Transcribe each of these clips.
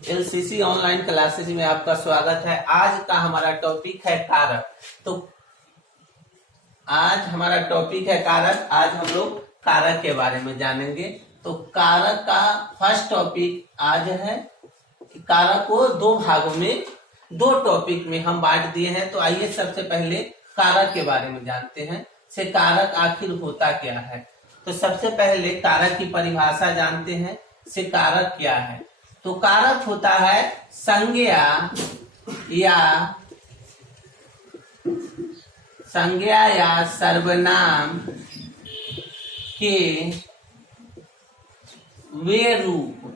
LCC online classes में आपका स्वागत है। आज का हमारा टॉपिक है कारक। तो आज हमारा टॉपिक है कारक। आज हम लोग कारक के बारे में जानेंगे। तो कारक का फर्स्ट टॉपिक आज है कि कारक को दो भागों में, दो टॉपिक में हम बांट दिए हैं। तो आइए सबसे पहले कारक के बारे में जानते हैं। से कारक आखिर होता क्या है। तो सबसे पहले कारक की परिभाषा जानते हैं। से कारक क्या है। तो कारक होता है संज्ञा या सर्वनाम के वे रूप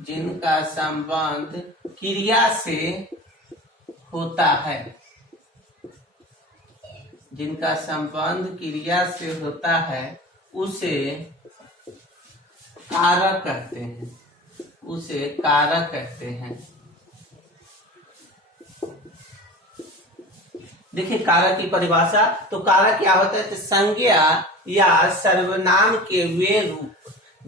जिनका संबंध क्रिया से होता है, जिनका संबंध क्रिया से होता है उसे कारक कहते हैं, उसे कारक कहते हैं। देखिए कारक की परिभाषा। तो कारक क्या होता है। तो संज्ञा या सर्वनाम के वे रूप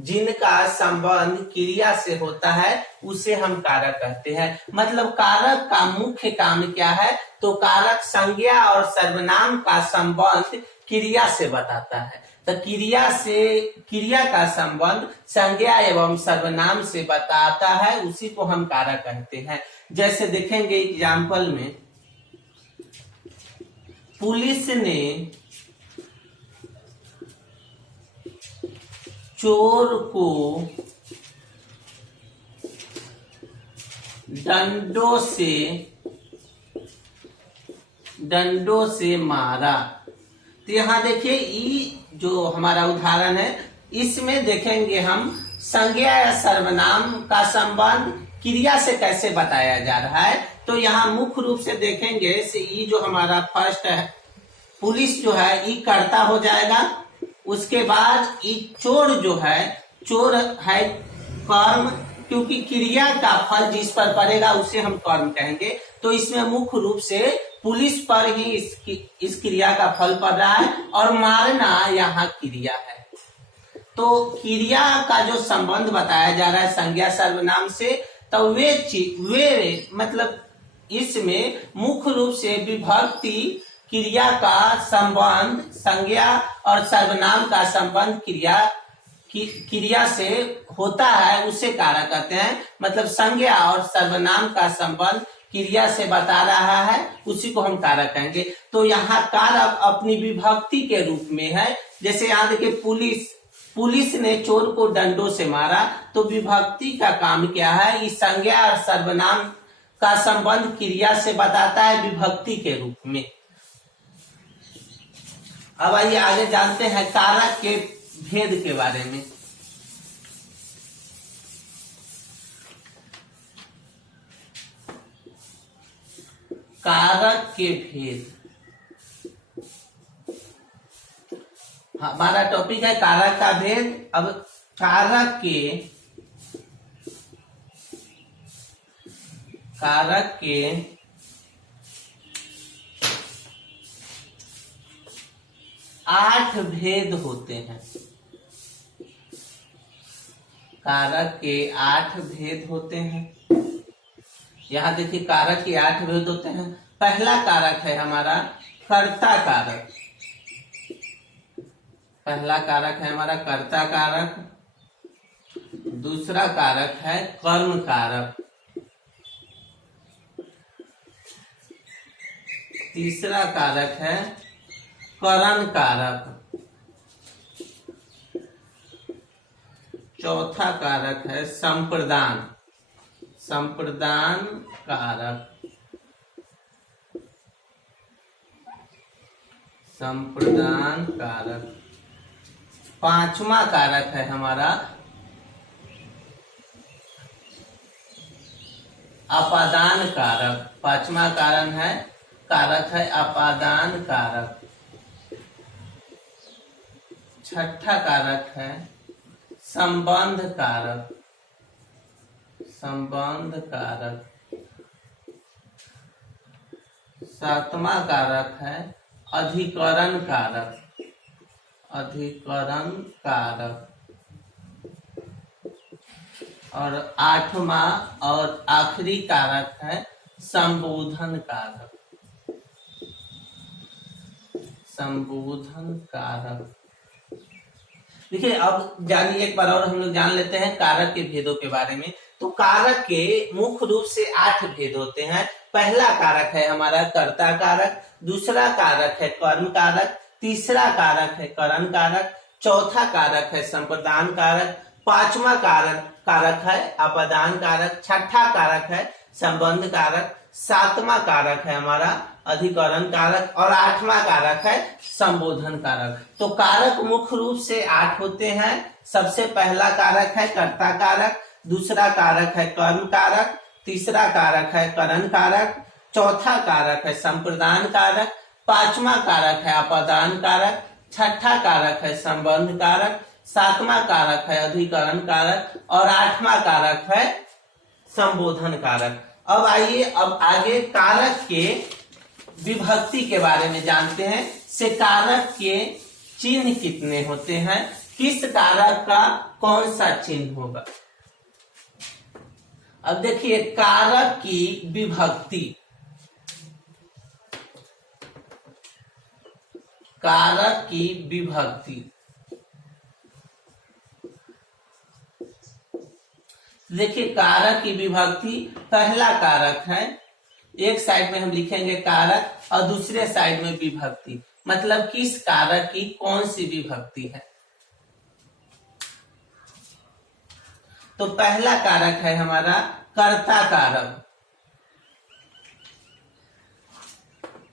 जिनका संबंध क्रिया से होता है उसे हम कारक कहते हैं। मतलब कारक का मुख्य काम क्या है। तो कारक संज्ञा और सर्वनाम का संबंध क्रिया से बताता है। तो क्रिया का संबंध संज्ञा एवं सर्वनाम से बताता है, उसी को हम कारक कहते हैं। जैसे देखेंगे एग्जाम्पल में, पुलिस ने चोर को डंडों से मारा। तो यहाँ देखिए ई जो हमारा उदाहरण है, इसमें देखेंगे हम संज्ञा या सर्वनाम का संबंध क्रिया से कैसे बताया जा रहा है। तो यहाँ मुख्य रूप से देखेंगे से ई जो हमारा फर्स्ट है, पुलिस जो है ई कर्ता हो जाएगा। उसके बाद ई चोर जो है, चोर है कर्म, क्योंकि क्रिया का फल जिस पर पड़ेगा उसे हम कर्म कहेंगे। तो इसमें मुख्य रूप से पुलिस पर ही इस क्रिया का फल पड़ रहा है और मारना यहाँ क्रिया है। तो क्रिया का जो संबंध बताया जा रहा है संज्ञा सर्वनाम से, तो वे मतलब इसमें मुख्य रूप से विभक्ति क्रिया का संबंध, संज्ञा और सर्वनाम का संबंध क्रिया से होता है, उसे कारक कहते हैं। मतलब संज्ञा और सर्वनाम का संबंध क्रिया से बता रहा है, उसी को हम कारक कहेंगे। तो यहाँ कारक अपनी विभक्ति के रूप में है। जैसे यहाँ देखिए पुलिस ने चोर को डंडों से मारा। तो विभक्ति का काम क्या है। इस संज्ञा और सर्वनाम का संबंध क्रिया से बताता है विभक्ति के रूप में। अब आइए आगे जानते हैं कारक के भेद के बारे में। कारक के भेद हमारा टॉपिक है कारक का भेद। अब कारक के 8 भेद होते हैं। कारक के 8 भेद होते हैं। यहाँ देखिए कारक के 8 भेद होते हैं। पहला कारक है हमारा कर्ता कारक। पहला कारक है हमारा कर्ता कारक। दूसरा कारक है कर्म कारक। तीसरा कारक है करण कारक। चौथा कारक है संप्रदान कारक। पांचवा कारक है हमारा अपादान कारक। पांचवा कारक है अपादान कारक। छठा कारक है संबंध कारक। संबंध कारक। सातवां कारक है अधिकरण कारक। अधिकरण कारक। और आठवां और आखिरी कारक है संबोधन कारक। संबोधन कारक। देखिए, अब जानिए एक बार और हम लोग जान लेते हैं कारक के भेदों के बारे में। तो कारक के मुख्य रूप से 8 भेद होते हैं। पहला कारक है हमारा कर्ता कारक, दूसरा कारक है कर्म कारक, तीसरा कारक है करण कारक, चौथा कारक है संप्रदान कारक, पांचवा कारक है अपादान कारक, छठा कारक है संबंध कारक, सातवां कारक है हमारा अधिकरण कारक और आठवां कारक है संबोधन कारक। तो कारक मुख्य रूप से 8 होते हैं। सबसे पहला कारक है कर्ता कारक, दूसरा कारक है कर्म कारक, तीसरा कारक है करण कारक, चौथा कारक है संप्रदान कारक, पांचवा कारक है अपादान कारक, छठा कारक है संबंध कारक, सातवां कारक है अधिकरण कारक और आठवां कारक है संबोधन कारक। अब आइए अब आगे कारक के विभक्ति के बारे में जानते हैं। से कारक के चिन्ह कितने होते हैं, किस कारक का कौन सा चिन्ह होगा। अब देखिए कारक की विभक्ति। कारक की विभक्ति। देखिए कारक की विभक्ति, पहला कारक है, एक साइड में हम लिखेंगे कारक और दूसरे साइड में विभक्ति, मतलब किस कारक की कौन सी विभक्ति है। तो पहला कारक है हमारा कर्ता कारक।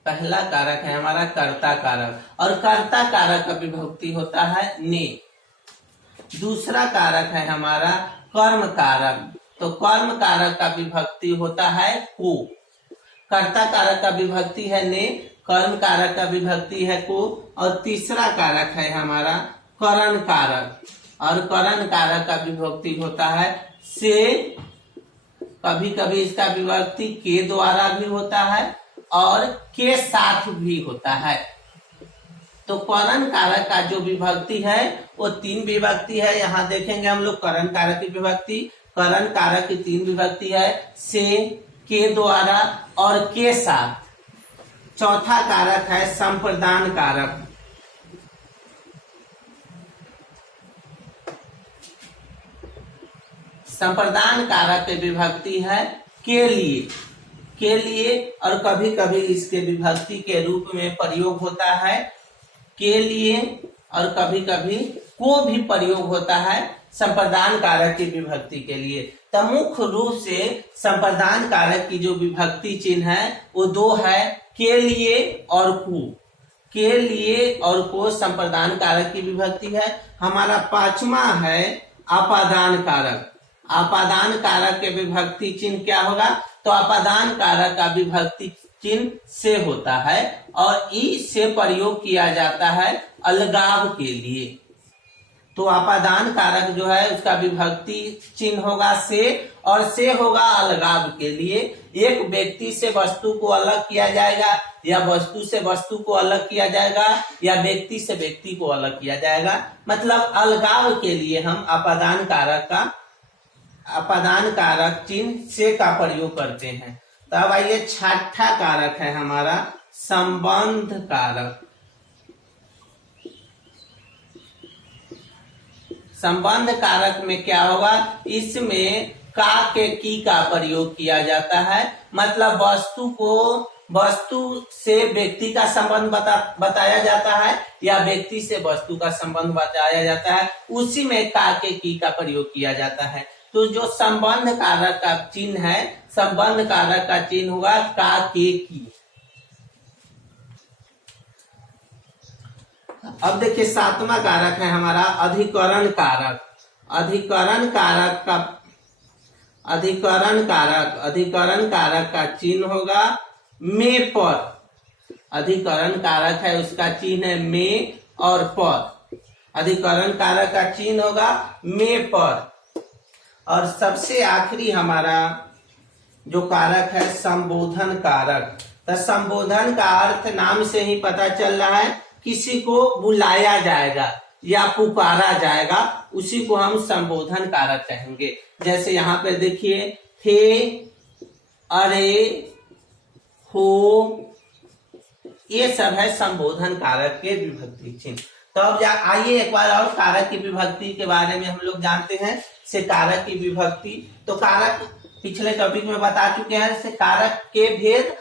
पहला कारक है हमारा कर्ता कारक और कर्ता कारक का विभक्ति होता है ने। दूसरा कारक है हमारा कर्म कारक, तो कर्म कारक का विभक्ति होता है को। कर्ता कारक का विभक्ति है ने, कर्म कारक का विभक्ति है को और तीसरा कारक है हमारा करण कारक और करण कारक का विभक्ति होता है से। कभी कभी इसका विभक्ति के द्वारा भी होता है और के साथ भी होता है। तो करण कारक का जो विभक्ति है वो 3 विभक्ति है। यहाँ देखेंगे हम लोग करण कारक की विभक्ति। करण कारक की 3 विभक्ति है, से, के द्वारा और के साथ। चौथा कारक है संप्रदान कारक। संप्रदान कारक की विभक्ति है के लिए। के लिए और कभी कभी इसके विभक्ति के रूप में प्रयोग होता है के लिए और कभी कभी को भी प्रयोग होता है संप्रदान कारक की विभक्ति के लिए। तो मुख्य रूप से संप्रदान कारक की जो विभक्ति चिन्ह है वो 2 है, के लिए और को। के लिए और को संप्रदान कारक की विभक्ति है। हमारा पांचवा है अपादान कारक। अपादान कारक के विभक्ति चिन्ह क्या होगा, तो अपादान कारक का विभक्ति चिन्ह से होता है और ई से प्रयोग किया जाता है अलगाव के लिए। तो अपादान कारक जो है उसका विभक्ति चिन्ह होगा से और से होगा अलगाव के लिए। एक व्यक्ति से वस्तु को अलग किया जाएगा या वस्तु से वस्तु को अलग किया जाएगा या व्यक्ति से व्यक्ति को अलग किया जाएगा, मतलब अलगाव के लिए हम अपादान कारक चिन्ह से का प्रयोग करते हैं। तो अब आइए छठा कारक है हमारा संबंध कारक। संबंध कारक में क्या होगा, इसमें का के की का प्रयोग किया जाता है, मतलब वस्तु से व्यक्ति का संबंध बताया जाता है या व्यक्ति से वस्तु का संबंध बताया जाता है, उसी में का के की का प्रयोग किया जाता है। तो जो संबंध कारक का चिन्ह है, संबंध कारक का चिन्ह होगा का के की। अब देखिए सातवां कारक है हमारा अधिकरण कारक। अधिकरण कारक का चिन्ह होगा में पर। अधिकरण कारक है उसका चिन्ह है में और पर। अधिकरण कारक का चिन्ह होगा में पर। और सबसे आखिरी हमारा जो कारक है संबोधन कारक। तो संबोधन का अर्थ नाम से ही पता चल रहा है, किसी को बुलाया जाएगा या पुकारा जाएगा, उसी को हम संबोधन कारक कहेंगे। जैसे यहाँ पे देखिए, हे, अरे, हो, ये सब है संबोधन कारक के विभक्ति चिन्ह। तो अब आइए एक बार और कारक की विभक्ति के बारे में हम लोग जानते हैं। से कारक की विभक्ति, तो कारक पिछले टॉपिक में बता चुके हैं। से कारक के भेद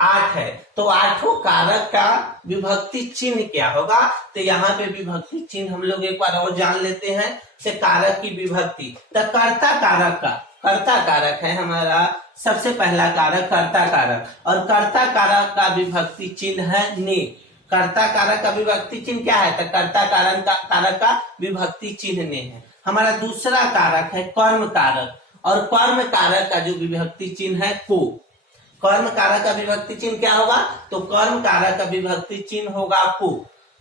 8 है, तो 8 कारक का विभक्ति चिन्ह क्या होगा, तो यहाँ पे विभक्ति चिन्ह हम लोग एक बार और जान लेते हैं। से कारक की विभक्ति, तो कर्ता कारक है हमारा सबसे पहला कारक कर्ता कारक, और कर्ता कारक का विभक्ति चिन्ह है ने। कर्ता कारक का विभक्ति चिन्ह क्या है, तो कर्ता कारक का विभक्ति चिन्ह ने है। हमारा दूसरा कारक है कर्म कारक, और कर्म कारक का जो विभक्ति चिन्ह है को। कर्म कारक का विभक्ति चिन्ह क्या होगा, तो कर्म कारक का विभक्ति चिन्ह होगा को।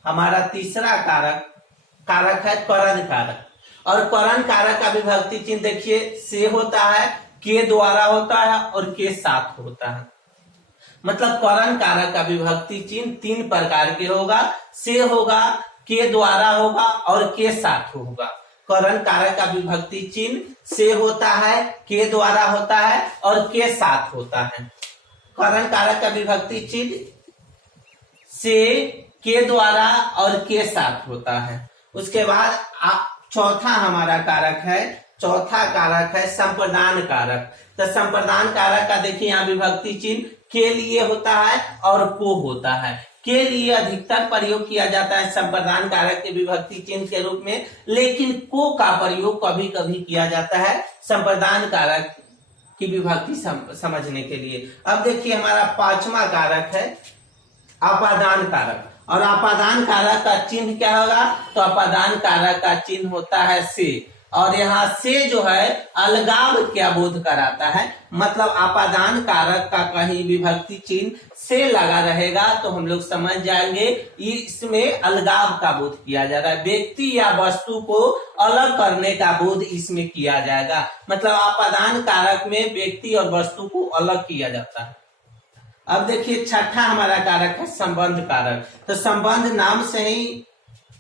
हमारा तीसरा कारक है करण कारक, और करण कारक का विभक्ति चिन्ह देखिए से होता है, के द्वारा होता है और के साथ होता है। मतलब करण कारक का विभक्ति चिन्ह 3 प्रकार के होगा, से होगा, के द्वारा होगा और के साथ होगा। करण कारक का विभक्ति चिन्ह से होता है, के द्वारा होता है और के साथ होता है। करण कारक का विभक्ति चिन्ह से, के द्वारा और के साथ होता है। उसके बाद चौथा हमारा कारक है संप्रदान कारक। तो संप्रदान कारक का देखिए यहाँ विभक्ति चिन्ह के लिए होता है और को होता है। के लिए अधिकतर प्रयोग किया जाता है संप्रदान कारक के विभक्ति चिन्ह के रूप में, लेकिन को का प्रयोग कभी कभी किया जाता है संप्रदान कारक की विभक्ति समझने के लिए। अब देखिए हमारा 5वां कारक है अपादान कारक, और अपादान कारक का चिन्ह क्या होगा, तो अपादान कारक का चिन्ह होता है से, और यहाँ से जो है अलगाव क्या बोध कराता है। मतलब अपादान कारक का कहीं विभक्ति चिन्ह से लगा रहेगा तो हम लोग समझ जाएंगे इसमें अलगाव का बोध किया जा रहा है, व्यक्ति या वस्तु को अलग करने का बोध इसमें किया जाएगा। मतलब अपादान कारक में व्यक्ति और वस्तु को अलग किया जाता है। अब देखिए छठा हमारा कारक है संबंध कारक। तो संबंध नाम से ही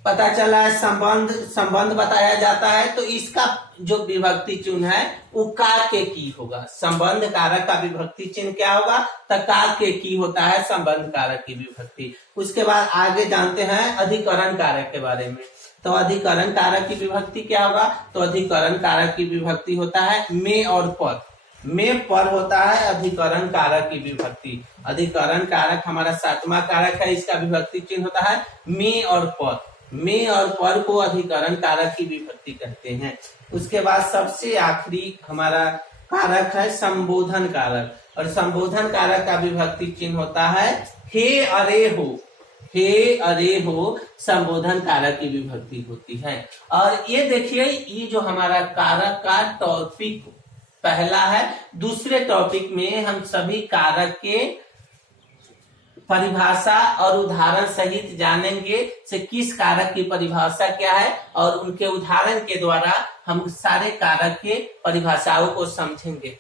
पता चला है, संबंध बताया जाता है, तो इसका जो विभक्ति चिन्ह है वो का के की होगा। संबंध कारक का विभक्ति चिन्ह क्या होगा, तो का के की होता है संबंध कारक की विभक्ति। उसके बाद आगे जानते हैं अधिकरण कारक के बारे में। तो अधिकरण कारक की विभक्ति क्या होगा, तो अधिकरण कारक की विभक्ति होता है में और पर। में पर होता है अधिकरण कारक की विभक्ति। अधिकरण कारक हमारा 7वां कारक है, इसका विभक्ति चिन्ह होता है में और पर। में और पर को अधिकरण कारक की विभक्ति कहते हैं। उसके बाद सबसे आखिरी हमारा कारक है संबोधन कारक, और संबोधन कारक का विभक्ति चिन्ह होता है हे अरे हो। हे अरे हो संबोधन कारक की विभक्ति होती है। और ये देखिए ये जो हमारा कारक का टॉपिक पहला है। दूसरे टॉपिक में हम सभी कारक के परिभाषा और उदाहरण सहित जानेंगे से किस कारक की परिभाषा क्या है, और उनके उदाहरण के द्वारा हम सारे कारक के परिभाषाओं को समझेंगे।